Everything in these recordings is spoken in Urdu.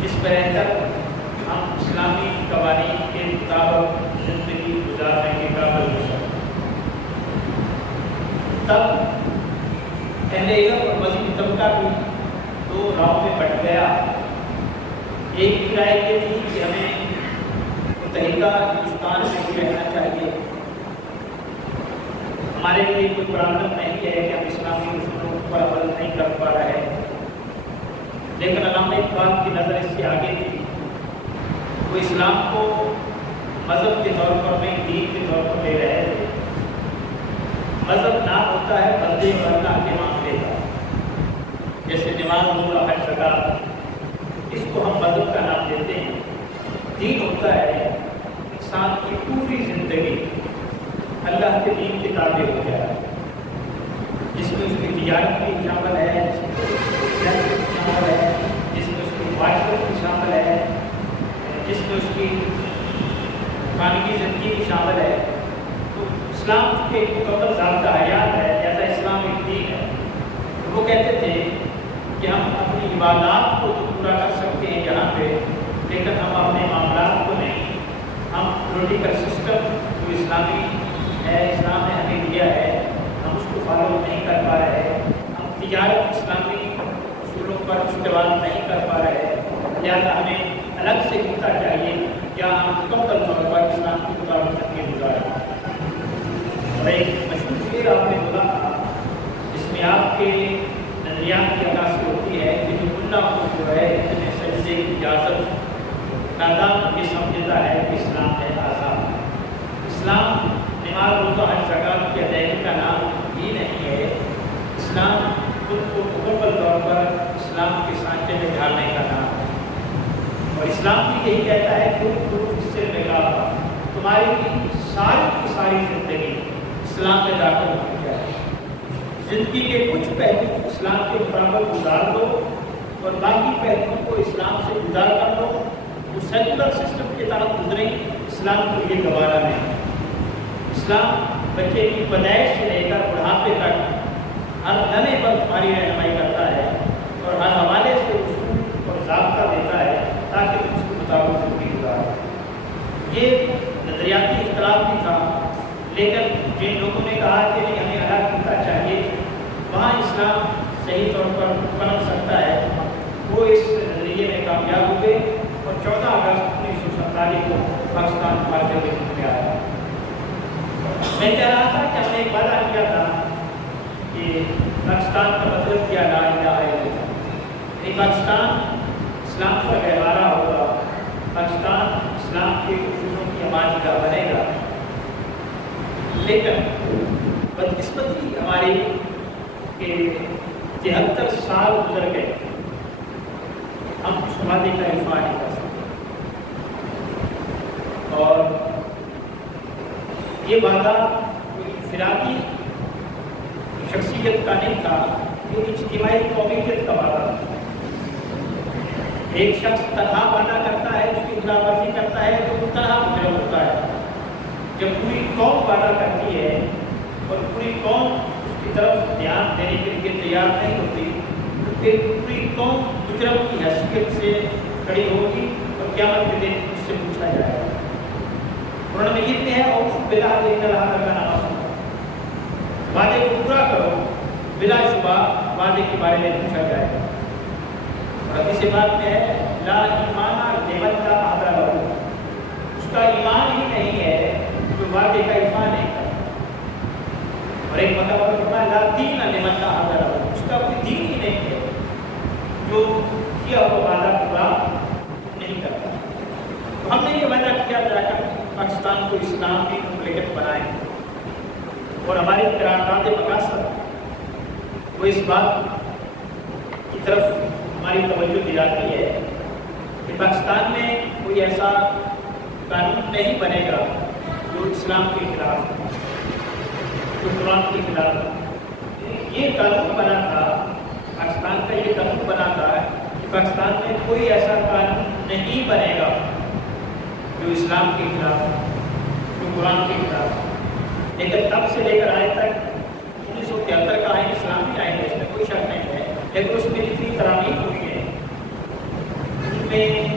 جس پر رہ کر ہم اسلامی قوانین کے مطابق زندگی گزارنے کے قابل ہو سکے۔ تب اہل علم اور مذہبی طبقہ بھی دو راہوں میں بٹ گیا۔ ایک کی رائے یہ تھی کہ ہمیں متحدہ ہندوستان میں ہی رہنا چاہیے، ہمارے لیے کوئی پرابلم نہیں ہے کہ ہم اسلامی اصولوں پر عمل نہیں کر پا رہے، لیکن علامہ اقبال کی نظر اس سے آگے تھی۔ وہ اسلام کو مذہب کے طور پر نہیں، دین کے طور پر لے رہے تھے۔ مذہب نام ہوتا ہے بندے اور اللہ کے معاملے کا، جیسے نماز، روزہ، حج، زکات، اس کو ہم مذہب کا نام دیتے ہیں۔ دین ہوتا ہے انسان کی پوری زندگی اللہ کے دین کے تابع ہو جائے، جس میں اس کی تجارت بھی شامل ہے، جس میں اس کی سیاست بھی شامل ہے، جس میں اس کی معاشرت بھی شامل ہے، جس میں اس کی خانگی زندگی بھی شامل ہے۔ تو اسلام کے مکمل ضابطہ حیات ہے، جیسا اسلام ایک دین ہے۔ وہ کہتے تھے کہ ہم اپنی عبادات کو تو پورا کر سکتے ہیں یہاں پہ، لیکن ہم اپنے معاملات کو نہیں۔ ہم پولیٹیکل سسٹم جو اسلامی ہے، اسلام نے ہمیں دیا ہے، ہم اس کو فالو نہیں کر پا رہے۔ ہم تجارت اسلامی اصولوں پر استوار نہیں کر پا رہے، لہٰذا ہمیں الگ سے خطہ چاہیے کیا ہم مکمل طور پر اسلام کی مطابق زندگی گزاریں۔ اور ایک مشہور شعر آپ نے بولا تھا جس میں آپ کے نظریات کی عکاسی ہوتی ہے کہ جو ملا کو جو ہے اتنے سجدے کی اجازت نادان یہ سمجھتا ہے کہ اسلام ہے آزاد۔ اسلام نماز، روزہ، حج، زکات کی ادائیگی کا نام ہی نہیں ہے۔ اسلام خود کو مکمل طور پر اسلام کے سانچے میں ڈھالنے کا نام ہے۔ اور اسلام بھی یہی کہتا ہے کہ اس سے بےکار تمہاری ساری کی ساری زندگی اسلام میں داخل ہو جائے، زندگی کے کچھ پہلو اسلام کے مطابق گزار دو اور باقی پہلوؤں کو اسلام سے جدا کر دو۔ جو سیکولر سسٹم کے تحت گزرے اسلام کو یہ گوارا نہیں۔ اسلام بچے کی پیدائش سے لے کر بڑھاپے تک ہر لمحے پر تمہاری رہنمائی کرتا ہے اور ہر حوالے سے اصول اور ضابطہ دیتا ہے تاکہ تم اس کے مطابق زندگی گزارو۔ یہ نظریاتی اختلاف بھی تھا، لیکن جن لوگوں نے کہا کہ نہیں ہمیں الگ خطہ چاہیے، وہاں اسلام صحیح طور پر پنپ سکتا ہے، وہ اس نظریے میں کامیاب ہوئے اور 14 اگست 1947 کو پاکستان بھارت کے حکم میں آیا۔ میں کہہ رہا تھا کہ ہم نے ایک وعدہ کیا تھا کہ پاکستان کا مطلب کیا لا الہ الا اللہ، یہ پاکستان اسلام کا گہوارہ ہوگا، پاکستان اسلام کے اصولوں کی امانجگاہ بنے گا۔ لیکن بدقسمتی ہماری کہ 73 سال گزر گئے، ہم اس وعدے کا احاطہ نہیں کر سکتے۔ اور یہ وعدہ کوئی انفرادی شخصیت کا نہیں تھا، یہ اجتماعی قومیت کا وعدہ تھا۔ ایک شخص تنہا وعدہ کرتا ہے، اس کی خلاف ورزی کرتا ہے تو وہ تنہا مجرم ہوتا ہے۔ جب پوری قوم وعدہ کرتی ہے اور پوری قوم اس کی طرف دھیان دینے کے لیے تیار نہیں ہوتی تو پھر پوری قوم مجرم کی حیثیت سے کھڑی ہوگی اور قیامت کے دن اس سے پوچھا جائے گا۔ قرآن مجید میں ہے اوفوا بالعہد ان العہد کان مسئولا، وعدے کو پورا کرو، بلا شبہ وعدے کے بارے میں پوچھا جائے گا۔ اور حدیث پاک میں ہے لا ایمان لمن لا عہد لہ، اس کا ایمان ہی نہیں ہے جو وعدے کا ایفا نہیں کرتا۔ اور ایک مطلب فرمایا لا دین لمن لا عہد لہ، اس کا کوئی دین ہی نہیں ہے جو کیا ہوا وعدہ پورا نہیں کرتا۔ تو ہم نے یہ وعدہ کیا تھا کہ پاکستان کو اسلامی مملکت بنائیں اور ہماری قرارداد مقاصد وہ اس بات کی طرف ہماری توجہ دلاتی ہے کہ پاکستان میں کوئی ایسا قانون نہیں بنے گا جو اسلام کے خلاف، جو قرآن کے خلاف ہے۔ یہ قانون بنا تھا، پاکستان کا یہ قانون بنا تھا کہ پاکستان میں کوئی ایسا قانون نہیں بنے گا جو اسلام کے خلاف، جو قرآن کے خلاف۔ لیکن تب سے لے کر آج تک 1973 کا آئین اسلامی آئین ہے، اس میں کوئی شک نہیں ہے، لیکن اس میں جتنی ترامیم ہوئی ہے ان میں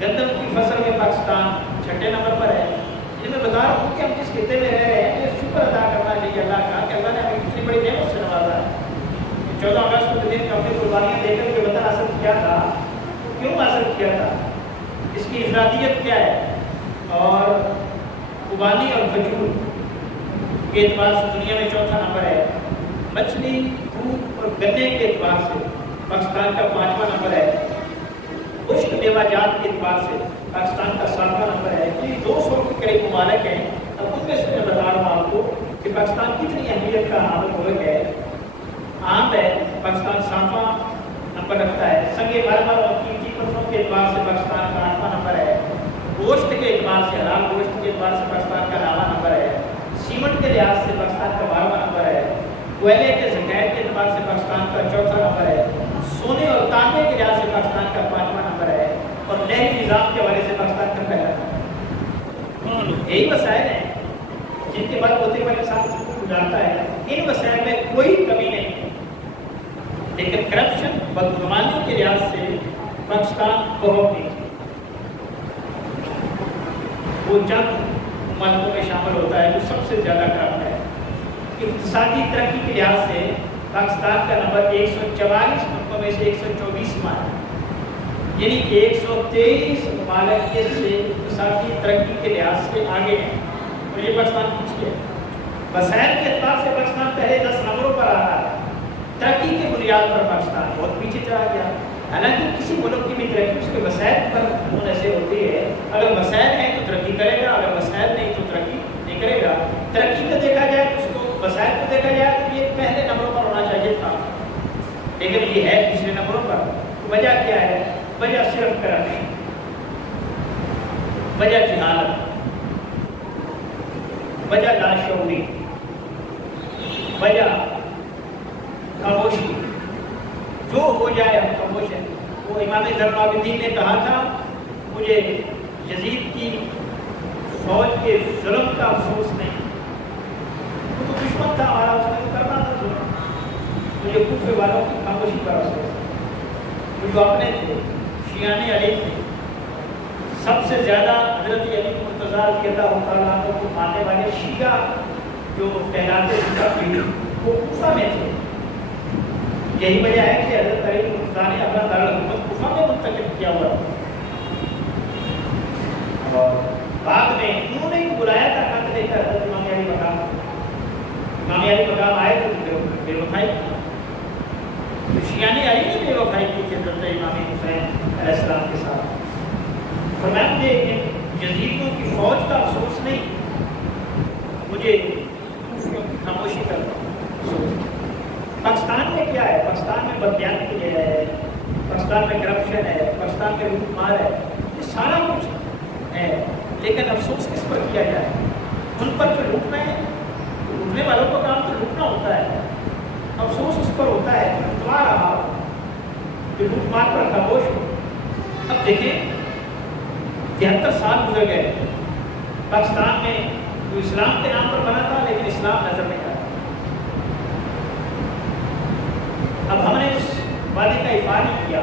گندم کی فصل میں پاکستان 6 نمبر پر ہے. یہ میں بتا رہا ہوں کہ ہم جس خطے میں رہ رہے ہیں یہ شکر ادا کرنا چاہیے اللہ کا کہ اللہ نے ہمیں کتنی بڑی نعمت سے نوازا ہے. 14 اگست کے دن ہم نے قربانیاں دے کر کے وطن حاصل کیا تھا. کیوں حاصل کیا تھا؟ اس کی افرادیت کیا ہے؟ اور خوبانی اور کھجور کے اعتبار سے دنیا میں 4تھا نمبر ہے. مچھلی، دودھ اور گنے کے اعتبار سے پاکستان کا 5واں نمبر ہے. خشک میوہ جات کے اعتبار سے پاکستان کا 7واں نمبر ہے. یہ 200 کے قریب ممالک ہیں. اب ان میں سے میں بتا رہا ہوں آپ کو کہ پاکستان کتنی اہمیت کا حامل ملک ہے. عام ہے پاکستان 7واں نمبر رکھتا ہے. سنگ مرمر اور قیمتی پتھروں کے اعتبار سے پاکستان کا 8واں نمبر ہے. گوشت کے اعتبار سے، حلال گوشت کے اعتبار سے پاکستان کا 9واں نمبر ہے. سیمنٹ کے لحاظ سے پاکستان کا 12واں نمبر ہے. کوئلے کے ذخائر کے اعتبار سے پاکستان کا 4تھا نمبر ہے. سونے اور تانبے کے لحاظ سے پاکستان کا 5واں نمبر ہے. اور نہری نظام کے حوالے سے پاکستان کا پہلا نمبر. یہی وسائل ہیں جن کے بعد ہوتے ہوئے انسان گزارتا ہے. ان وسائل میں کوئی کمی نہیں ہے، لیکن کرپشن، بدعنوانی کے لحاظ سے پاکستان بہت نہیں. وہ چند ممالکوں میں شامل ہوتا ہے جو سب سے زیادہ کرپٹ ہے. اقتصادی ترقی کے لحاظ سے پاکستان کا نمبر 144 ملکوں میں سے 124واں ہے. یعنی 123 ممالک اس سے اقتصادی ترقی کے لحاظ سے آگے ہیں اور یہ پاکستان پیچھے ہے. وسائل کے اعتبار سے پاکستان پہلے 10 نمبروں پر آ رہا ہے. ترقی کے بنیاد پر پاکستان بہت پیچھے چلا گیا. حالانکہ کسی ملک کی بھی ترقی اس کے وسائل پر منحصر ہوتی ہے. اگر وسائل ہیں تو ترقی کرے گا، اگر وسائل نہیں تو ترقی نہیں کرے گا. ترقی کو دیکھا جائے تو اس کو وسائل کو دیکھا جائے تو یہ پہلے نمبروں پر ہونا چاہیے تھا، لیکن یہ ہے تیسرے نمبروں پر. وجہ کیا ہے؟ وجہ صرف کرپشن، وجہ جہالت، وجہ لاشعوری، وجہ خاموشی. جو ہو جائے ہم خاموش ہیں. وہ امام زین العابدین نے کہا تھا مجھے یزید کی فوج کے ظلم کا افسوس نہیں. وہ تو دشمن تھا ہمارا، اس نے تو کرنا تھا ظلم. مجھے کوفے والوں کی خاموشی پر افسوس. جو اپنے تھے شیعان علی تھے، سب سے زیادہ حضرت علی مرتضیٰ رضی اللہ تعالیٰ عنہ کو ماننے والے شیعہ جو کہلاتے تھے وہ کوفہ میں تھے. یہی وجہ ہے کہ حضرت علی مرتضیٰ نے اپنا دارالحکومت کوفہ میں منتقل کیا ہوا. اور بعد میں انہوں نے بلایا تھا خط لے کر حضرت امام علی مقام. امام علی مقام آئے تو بے وفائی کی. شیعان علی نے بے وفائی کی تھی حضرت امام حسین علیہ السلام کے ساتھ. فرمایا مجھے یزیدیوں کی فوج کا افسوس نہیں، مجھے کوفیوں کی خاموشی کا افسوس. پاکستان میں کیا ہے؟ پاکستان میں بدبیانی کی جگہ ہے، پاکستان میں کرپشن ہے، پاکستان میں لوٹ مار ہے، یہ سارا کچھ ہے. لیکن افسوس کس پر کیا جائے؟ ان پر جو لوٹ رہے ہیں، لوٹنے والوں کا کام تو لوٹنا ہوتا ہے. افسوس اس پر ہوتا ہے جو لٹوا رہا ہو، جو لوٹ مار پر خاموش ہو. اب دیکھیں 73 سال گزر گئے. پاکستان میں جو اسلام کے نام پر بنا تھا لیکن اسلام نظر نہیں آیا. اب ہم نے اس وعدے کا ایفا نہیں کیا.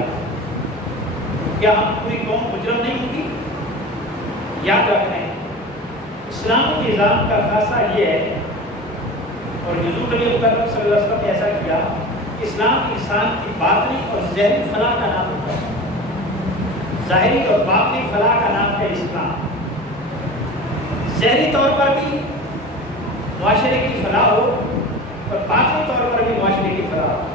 کیا ہم پوری قوم مجرم نہیں ہوگی؟ یاد رکھیں اسلامی نظام کا خاصہ یہ ہے، اور حضور نبی مکرم صلی اللہ علیہ وسلم نے ایسا کیا. اسلام انسان کی باطنی اور ظاہری فلاح کا نام ہوتا ہے. ظاہری اور باطنی فلاح کا نام ہے اسلام. ظاہری طور پر بھی معاشرے کی فلاح ہو اور باطنی طور پر بھی معاشرے کی فلاح ہو.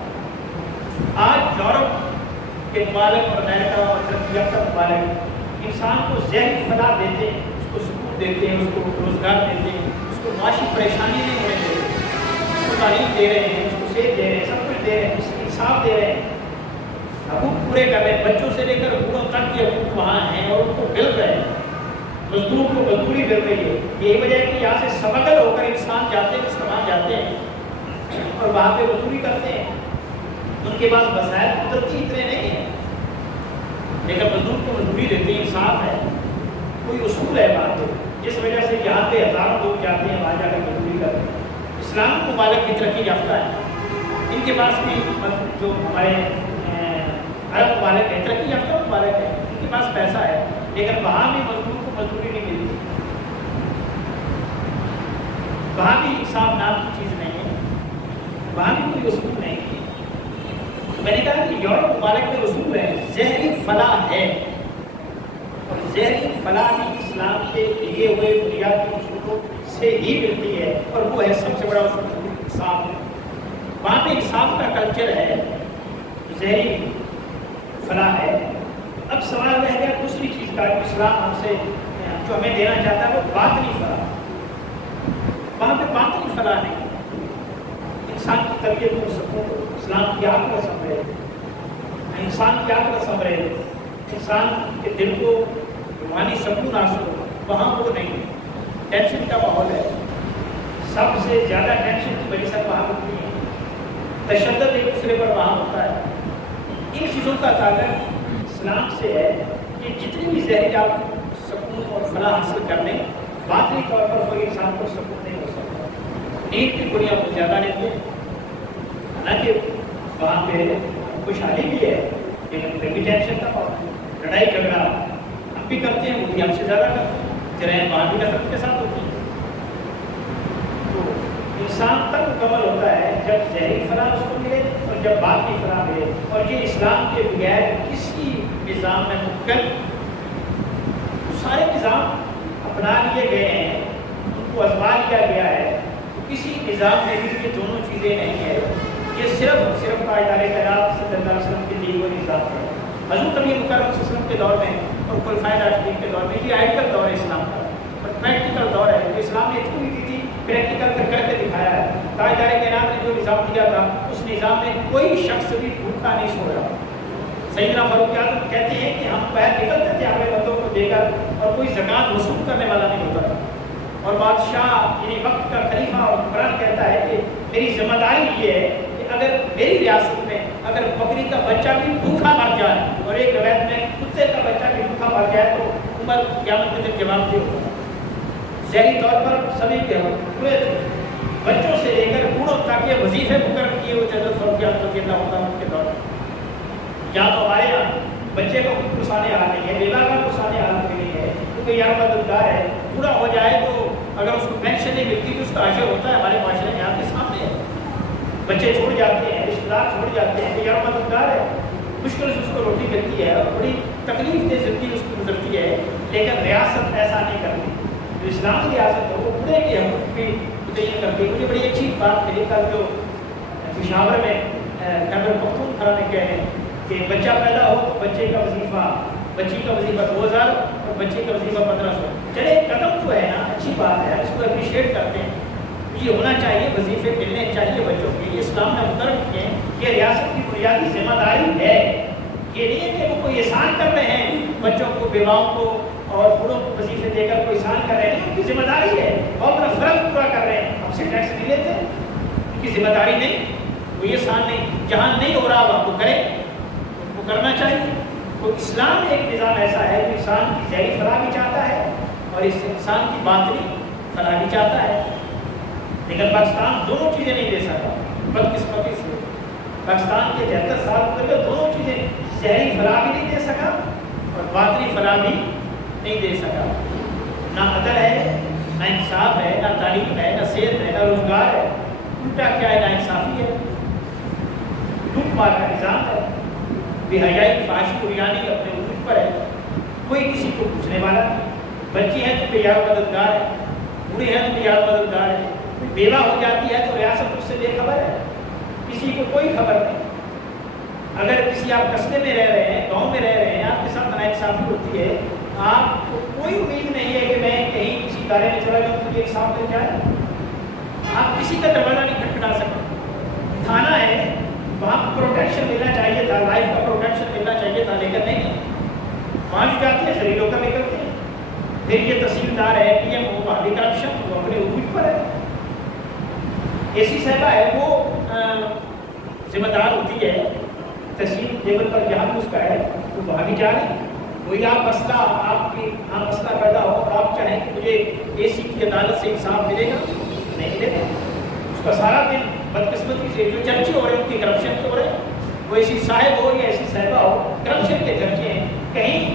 آج یورپ کے ممالک اور امریکہ اور ترقی یافتہ ممالک انسان کو ظاہری فلاح دیتے ہیں، اس کو سکون دیتے ہیں، اس کو روزگار دیتے ہیں، اس کو معاشی پریشانی نہیں ہونے دیتے. اس کو تعلیم دے رہے ہیں، اس کو صحت دے رہے ہیں، سب کچھ دے رہے ہیں، اس کو انصاف دے رہے ہیں، حقوق پورے کر رہے ہیں. بچوں سے لے کر بوڑھوں تک کے حقوق وہاں ہیں اور ان کو مل رہے ہیں. مزدور کو مزدوری مل رہی ہے. یہی وجہ ہے کہ یہاں سے سمگل ہو کر انسان جاتے ہیں، مسلمان جاتے ہیں اور وہاں پہ مزدوری کرتے ہیں. ان کے پاس وسائل قدرتی اتنے نہیں ہیں لیکن مزدور کو مزدوری دیتے ہیں. انصاف ہے، کوئی اصول ہے بات ہے جس وجہ سے یہاں پہ ہزاروں لوگ جاتے ہیں وہاں جا کر مزدوری کرتے ہیں. اسلامی ممالک کی ترقی یافتہ ہے، ان کے پاس بھی جو ہمارے عرب ممالک ہیں ترقی یافتہ ممالک ہیں، ان کے پاس پیسہ ہے، لیکن وہاں بھی مزدور کو مزدوری نہیں ملتی، وہاں بھی انصاف نام کی چیز نہیں ہے، وہاں بھی کوئی اصول نہیں ہے۔ میں نے کہا کہ یورپ ممالک میں اصول ہے، ذہنی فلاح ہے، اور ذہنی فلاح بھی اسلام کے دیے ہوئے بنیادی اصولوں سے ہی ملتی ہے، اور وہ ہے سب سے بڑا اصول انصاف ہے۔ وہاں پہ انصاف کا کلچر ہے، ذہنی فلاح ہے۔ اب سوال رہ گیا دوسری چیز کا، اسلام ہم سے جو ہمیں دینا چاہتا ہے وہ باطنی فلاح۔ وہاں پہ باطنی فلاح نہیں، انسان کی طبیعت کو سکون، اسلام کی عقل سنبھلے، انسان کی عقل سنبھلے، انسان کے دل کو روحانی سکون حاصل ہو، وہاں وہ نہیں، ٹینشن کا ماحول ہے، سب سے زیادہ ٹینشن کی وجہ سے وہاں ہوتی ہے، تشدد ایک دوسرے پر وہاں ہوتا ہے۔ ان چیزوں کا تعلق اسلام سے ہے کہ جتنی بھی ذہنی آپ سکون اور فلاح حاصل کر لیں، باطنی طور پر کوئی انسان کو سکون نہیں ہو سکتا۔ نیند کی گولیاں بہت زیادہ لیتے ہیں، حالانکہ وہاں پہ خوشحالی بھی ہے، لیکن پھر بھی ٹینشن کا پاؤ، لڑائی جھگڑا ہم بھی کرتے ہیں، وہ بھی ہم سے زیادہ کرتے ہیں، جرائم وہاں بھی کثرت کے ساتھ ہوتی ہے۔ تو انسان تب مکمل ہوتا ہے جب ذہنی فلاح اس کو ملے اور جب باطنی فلاح ملے، اور یہ اسلام کے بغیر کسی نظام میں ممکن، سارے نظام اپنا لیے گئے ہیں، ان کو آزما لیا گیا ہے، کسی نظام میں بھی یہ دونوں چیزیں نہیں ہیں، یہ صرف تاجدار کائنات صلی اللہ علیہ وسلم کے دیے ہوئے نظام ہے۔ حضرت نبی مکرم صلی اللہ علیہ وسلم کے دور میں اور خلفائے راشدین کے دور میں یہ آئیڈیل دور ہے اسلام کا، اور پریکٹیکل دور ہے، جو اسلام نے اتنی کی تھی پریکٹیکل کر کے دکھایا ہے۔ تاجدار کائنات نے جو نظام دیا تھا اس نظام میں کوئی شخص بھی بھوکا نہیں سویا۔ سیدنا فاروق اعظم کہتے ہیں کہ ہم باہر نکلتے تھے اپنے بندوں کو دے کر، اور کوئی زکوٰۃ وصول کرنے والا نہیں ہوتا تھا، اور بادشاہ یعنی وقت کا خلیفہ اور حکمران کہتا ہے کہ میری ذمہ داری یہ ہے کہ اگر میری ریاست میں اگر بکری کا بچہ بھی بھوکا مر جائے، اور ایک روایت میں کتے کا بچہ بھی بھوکا مر جائے، تو عمر قیامت کے دن جواب دے ہوگا۔ ذہنی طور پر سبھی کے پورے تھے، بچوں سے لے کر بوڑھوں تک یہ وظیفے مقرر کیے ہوئے تھے حضرت فاروق اعظم رضی اللہ عنہ کے دور میں۔ یہاں تو ہمارے یہاں بچے کو پرسانے حال نہیں ہے، بیوہ کا پرسانے حال نہیں ہے، کیونکہ یار مددگار ہے، بوڑھا ہو جائے تو اگر اس کو پینشن نہیں ملتی تو اس کا عشر ہوتا ہے ہمارے معاشرے میں آپ کے سامنے ہے، بچے چھوڑ جاتے ہیں، رشتے دار چھوڑ جاتے ہیں، یار مددگار ہے، مشکل سے اس کو روٹی ملتی ہے، اور بڑی تکلیف دہ زندگی اس کو گزرتی ہے، لیکن ریاست ایسا نہیں کرتی۔ جو اسلامی ریاست ہے وہ بوڑھے کی حقوق بھی متعین کرتی ہے۔ مجھے بڑی اچھی بات ملی کل جو پشاور میں خیبر پختونخوا میں کہہ رہے ہیں کہ بچہ پیدا ہو تو بچے کا وظیفہ، بچی کا وظیفہ 2000 اور بچے کا وظیفہ 1500۔ چلے قدم تو ہے نا، اچھی بات ہے، اس کو اپریشیٹ کرتے ہیں، یہ ہونا چاہیے، وظیفے ملنے چاہیے بچوں کے لیے۔ اسلام نے مترک کیے کہ ریاست کی بنیادی ذمہ داری ہے، یہ نہیں ہے کہ وہ کوئی احسان کر رہے ہیں بچوں کو، بیواؤں کو اور بوڑھوں کو وظیفے دے کر کوئی احسان کر رہے ہیں، ان کی ذمہ داری ہے، وہ اپنا فرض پورا کر رہے ہیں، ہم سے ٹیکس نہیں لیتے، ان کی ذمہ داری نہیں، کوئی احسان نہیں، جہاں نہیں ہو رہا وہاں کو کریں، ان کو کرنا چاہیے۔ تو اسلام ایک نظام ایسا ہے جو انسان کی ذہنی فلاح بھی چاہتا ہے اور اس انسان کی باطنی فلاح بھی چاہتا ہے، لیکن پاکستان دونوں چیزیں نہیں دے سکا، بدقسمتی سے پاکستان کے 73 سال گزرے، دونوں چیزیں ذہنی فلاح بھی نہیں دے سکا اور باطنی فلاح بھی نہیں دے سکا۔ نہ عدل ہے، نہ انصاف ہے، نہ تعلیم ہے، نہ صحت ہے، نہ روزگار ہے، الٹا کیا ہے، نہ انصافی ہے، لوٹ مار کا نظام ہے، بے حیائی، فحاشی عریانی اپنے عروج پر ہے، کوئی کسی کو پوچھنے والا نہیں، بچی ہے تو بیار مددگار ہے، بوڑھی ہے تو بیار مددگار ہے، بیوہ ہو جاتی ہے تو ریاست اس سے بے خبر ہے، کسی کو کوئی خبر نہیں۔ اگر کسی آپ قصبے میں رہ رہے ہیں، گاؤں میں رہ رہے ہیں، آپ کے ساتھ ناانصافی ہوتی ہے، آپ کو کوئی امید نہیں ہے کہ میں کہیں کسی ادارے میں چلا جاؤں تو مجھے انصاف مل جائے، آپ کسی کا دروازہ نہیں کھٹکھٹا سکتے۔ تھانہ ہے، وہاں پروٹیکشن ملنا چاہیے تھا، لائف کا پروٹیکشن ملنا چاہیے تھا، لیکن نہیں، وہاں جو جاتے ہیں زلیل ہو کر نکلتے ہیں۔ پھر یہ تحصیلدار ہے، پی ایم او، وہاں بھی کرپشن، وہ اپنے عروج پر ہے۔ اے سی صاحبہ ہے، وہ ذمہ دار ہوتی ہے تحصیل لیول پر، جہاں بھی اس کا ہے تو وہاں بھی جا رہے ہیں۔ وہی آپ مسئلہ، آپ کی مسئلہ پیدا ہو اور آپ چاہیں کہ مجھے اے سی کی عدالت سے انصاف ملے گا، نہیں ملے گا، اس کا سارا دن بدقسمتی سے جو چرچے ہو رہے ہیں ان کی کرپشن کے ہو رہے ہیں، وہ اے سی صاحب ہو یا اے سی صاحبہ ہو، کرپشن کے چرچے ہیں، کہیں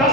10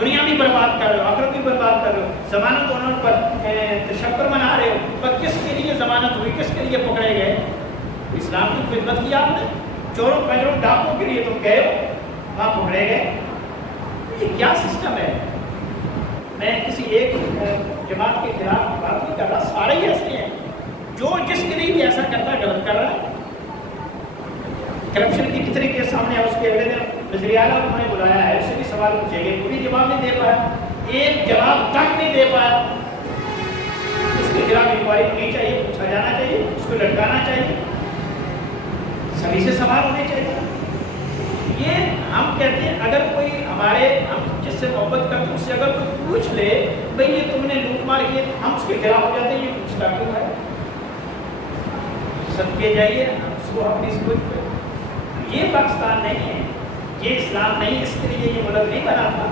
دنیا بھی برباد کر رہے ہو، آخرت بھی برباد کر رہے ہو، ضمانت ہونے پر تشکر منا رہے ہو، پر کس کے لیے ضمانت ہوئی، کس کے لیے پکڑے گئے؟ اسلام کی خدمت کی آپ نے، چوروں پہروں ڈاکوں کے لیے تم گئے ہو، وہاں پکڑے گئے۔ یہ کیا سسٹم ہے؟ میں کسی ایک جماعت کے خلاف بات نہیں کر رہا، سارے ہی ایسے ہیں، جو جس کے لیے بھی ایسا کرتا ہے غلط کر رہا ہے۔ کرپشن کی کتنے کیس سامنے ہے، اس کے اگلے دن وزیر اعلیٰ انہوں نے بلایا ہے، اس سے بھی سوال پوچھے گئے، کوئی جواب نہیں دے پایا، ایک جواب تک نہیں دے پایا۔ اس کے خلاف انکوائری ہونی چاہیے، پوچھا جانا چاہیے، اس کو لٹکانا چاہیے، سبھی سے سوال ہونے چاہیے۔ یہ ہم کہتے ہیں اگر کوئی ہمارے ہم جس سے محبت کرتے ہیں اس سے اگر کوئی پوچھ لے بھئی یہ تم نے لوٹ مار کیے، ہم اس کے خلاف ہو جاتے ہیں، یہ پوچھتا کیوں ہے؟ صدقے جائیے اس کو اپنی سوچ پہ۔ یہ پاکستان نہیں ہے، یہ اسلام نہیں، اس کے لیے یہ ملک نہیں بنا تھا،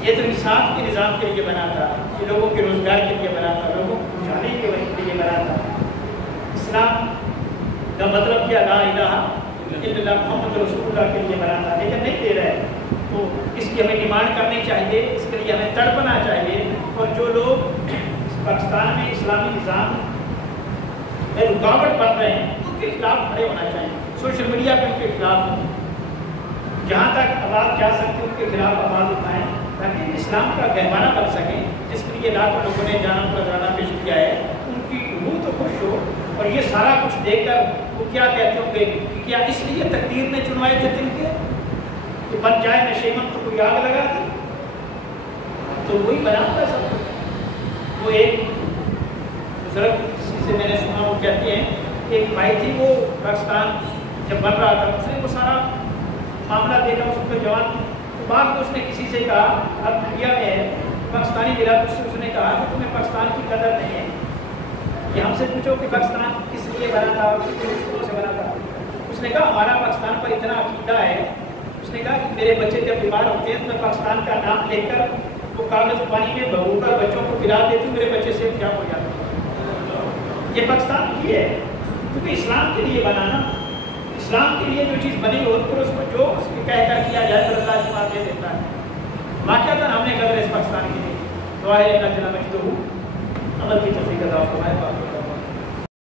یہ تو انصاف کے نظام کے لیے بنا تھا، یہ لوگوں کے روزگار کے لیے بنا تھا، لوگوں کو پہنچانے کے لیے بنا تھا۔ اسلام کا مطلب کیا؟ لا الہ الا اللہ محمد رسول اللہ کے لیے بنا تھا، لیکن نہیں دے رہے، تو اس کی ہمیں ڈیمانڈ کرنی چاہیے، اس کے لیے ہمیں تڑپنا چاہیے، اور جو لوگ پاکستان میں اسلامی نظام میں رکاوٹ بن رہے ہیں ان کے خلاف کھڑے ہونا چاہیے، سوشل میڈیا پہ ان کے خلاف جہاں تک آواز جا سکتے ان کے خلاف آواز اٹھائیں تاکہ اسلام کا گہوارہ بن سکیں، جس کے لیے لاکھوں لوگوں نے جانا نذرانہ پیش کیا ہے، ان کی روح تو خوش ہو۔ اور یہ سارا کچھ دیکھ کر وہ کیا کہتے ہوں گے کہ کیا اس لیے تقدیر نے چنوائے تھے دل کے کہ بن جائے نشیمن تو کوئی آگ لگا دی، تو وہی بنا تھا سب کچھ۔ وہ ایک بزرگ سے میں نے سنا، وہ کہتے ہیں ایک بھائی تھی، وہ پاکستان جب بن رہا تھا اس نے وہ سارا معاملہ دیکھا، اس کو جوان تھی، تو بعد میں اس نے کسی سے کہا، اب انڈیا میں ہے پاکستانی ملا، تو اس نے کہا کہ تمہیں پاکستان کی قدر نہیں ہے، کہ ہم سے پوچھو کہ پاکستان کس لیے بنا تھا اور کتنے مشکلوں سے بنا تھا۔ اس نے کہا ہمارا پاکستان پر اتنا عقیدہ ہے، اس نے کہا کہ میرے بچے جب بیمار ہوتے ہیں تو میں پاکستان کا نام لے کر وہ کاغذ پانی میں بھگو کر بچوں کو پلا دیتی ہوں، میرے بچے سے کیا ہو جاتا ہے۔ یہ پاکستان کی ہے، کیونکہ اسلام کے لیے بنانا، اسلام کے لیے جو چیز بنی ہو تو اس کو جو اس کو کہہ کر کیا جائے تو اللہ جواب دے دیتا ہے۔ واقعہ ہم نے قدر اس پاکستان کے لیے دعا ہے اللہ جل مجدہ عمل کی توفیق عطا فرمائے۔